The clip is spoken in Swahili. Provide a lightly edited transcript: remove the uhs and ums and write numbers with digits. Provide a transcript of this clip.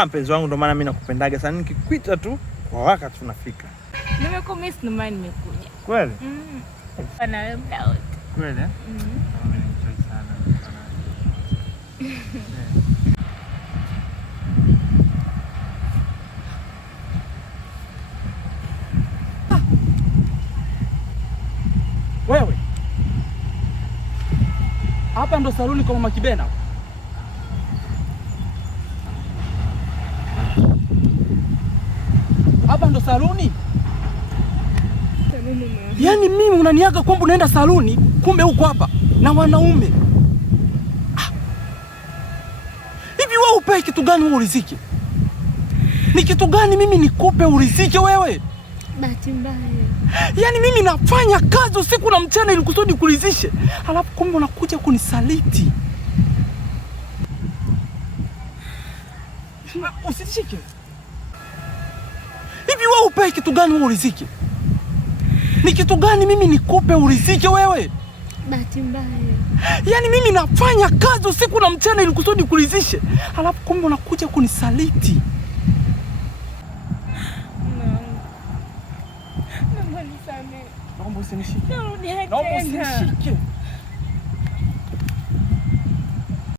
Mpenzi wangu, ndo maana mimi nakupendaga sana. Nikikuita tu kwa wakati tunafika. Nimekumiss ndo maana nimekuja. Kweli? Ana wewe muda wote. Kweli? Nimeenjoy sana. Wewe. Hapa ndo saluni kwa Mama Kibena. Hapa ndo saluni? Yaani mimi unaniaga kwamba unaenda saluni, kumbe huko hapa na wanaume. Hivi wewe upe kitu gani wewe urizike? Ni kitu gani mimi nikupe urizike wewe? Bahati mbaya. Yaani mimi nafanya kazi usiku na mchana ili kusudi kuridhishe. Halafu kumbe unakuja kunisaliti. Usitishike. Hivi wewe upe kitu gani wewe urizike? Ni kitu gani mimi nikupe urizike wewe? Bahati mbaya. Yaani mimi nafanya kazi usiku na mchana ili kusudi kuridhishe. Halafu kumbe unakuja kunisaliti. Naomba usinishike. Naomba usinishike.